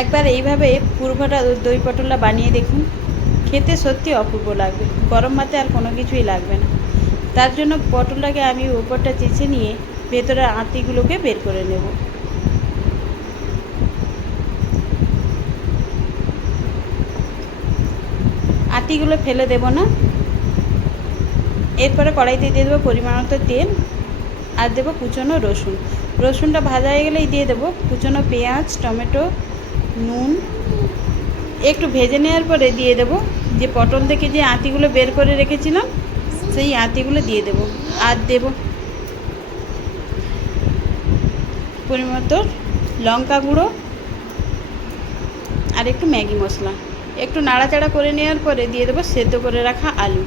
একবার এইভাবে পুরভরা দই পটলটা বানিয়ে দেখুন, খেতে সত্যি অপূর্ব লাগবে। গরম ভাতে আর কোনো কিছুই লাগবে না। তার জন্য পটলটাকে আমি উপরটা চেঁচে নিয়ে ভেতরের আঁতিগুলোকে বের করে নেব। আঁতিগুলো ফেলে দেব না। এরপরে কড়াইতে দিয়ে দেবো পরিমাণ মতো তেল আর দেবো কুচনো রসুন। রসুনটা ভাজা হয়ে গেলেই দিয়ে দেবো কুচনো পেঁয়াজ, টমেটো, নুন। একটু ভেজে নেওয়ার পরে দিয়ে দেবো যে পটল থেকে যে আঁতিগুলো বের করে রেখেছিলাম সেই আঁতিগুলো দিয়ে দেবো। আর দেবো পরিমাণ মতো লঙ্কা গুঁড়ো আর একটু ম্যাগি মশলা। একটু নাড়াচাড়া করে নেওয়ার পরে দিয়ে দেবো সেদ্ধ করে রাখা আলু।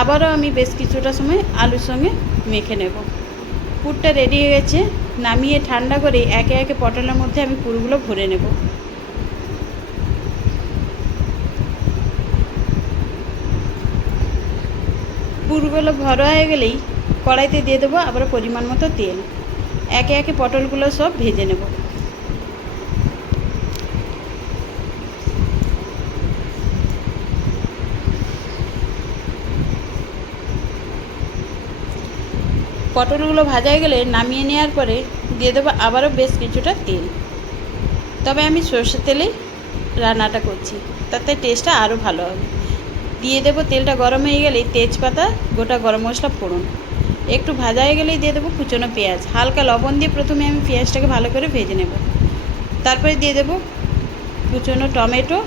আবারও আমি বেশ কিছুটা সময় আলুর সঙ্গে মেখে নেব। পুরটা রেডি হয়ে গেছে। নামিয়ে ঠান্ডা করে একে একে পটলের মধ্যে আমি পুরগুলো ভরে নেব। পুরগুলো ভরা হয়ে গেলেই কড়াইতে দিয়ে দেবো আবার পরিমাণ মতো তেল। একে একে পটলগুলো সব ভেজে নেব। পটলগুলো ভাজা হয়ে গেলে নামিয়ে নেওয়ার পরে দিয়ে দেবো আবারও বেশ কিছুটা তেল। তবে আমি সরষের তেলেই রান্নাটা করছি, তাতে টেস্টটা আরও ভালো হবে। দিয়ে দেবো তেলটা গরম হয়ে গেলেই তেজপাতা, গোটা গরম মশলা ফোড়ন। একটু ভাজা হয়ে গেলেই দিয়ে দেবো কুচনো পেঁয়াজ। হালকা লবণ দিয়ে প্রথমে আমি পেঁয়াজটাকে ভালো করে ভেজে নেব। তারপরে দিয়ে দেবো কুচনো টমেটো,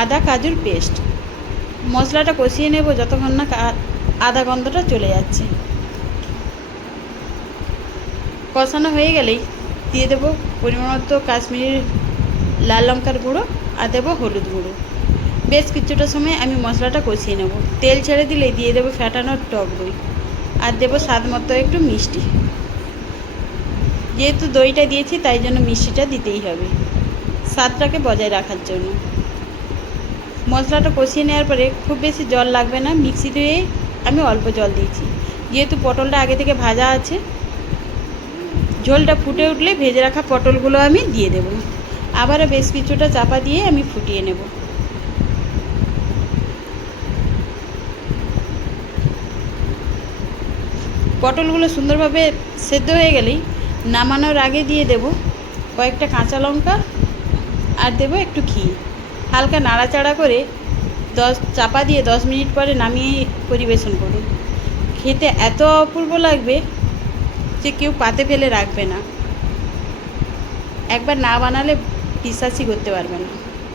আদা কাজুর পেস্ট। মশলাটা কষিয়ে নেব যতক্ষণ না আদা গন্ধটা চলে যাচ্ছে। কষানো হয়ে গেলেই দিয়ে দেবো পরিমাণ মতো কাশ্মীরি লাল লঙ্কার গুঁড়ো আর দেবো হলুদ গুঁড়ো। বেশ কিছুটা সময় আমি মশলাটা কষিয়ে নেব। তেল ছেড়ে দিলেই দিয়ে দেবো ফ্যাটানো টক দই আর দেবো স্বাদ মতো একটু মিষ্টি। যেহেতু দইটা দিয়েছি তাই জন্য মিষ্টিটা দিতেই হবে স্বাদটাকে বজায় রাখার জন্য। মশলাটা কষিয়ে নেওয়ার পরে খুব বেশি জল লাগবে না, মিক্সি ধুয়ে আমি অল্প জল দিয়েছি। যেহেতু পটলটা আগে থেকে ভাজা আছে, ঝোলটা ফুটে উঠলে ভেজে রাখা পটলগুলো আমি দিয়ে দেব। আবারও বেশ কিছুটা চাপা দিয়ে আমি ফুটিয়ে নেব। পটলগুলো সুন্দরভাবে সেদ্ধ হয়ে গেলেই নামানোর আগে দিয়ে দেব কয়েকটা কাঁচা লঙ্কা আর দেবো একটু ঘি। হালকা নাড়াচাড়া করে চাপা দিয়ে 10 মিনিট পরে নামিয়ে পরিবেশন করুন। খেতে এত অপূর্ব লাগবে যে কেউ পাতে ফেলে রাখবে না। একবার না বানালে বিশ্বাসই করতে পারবে না।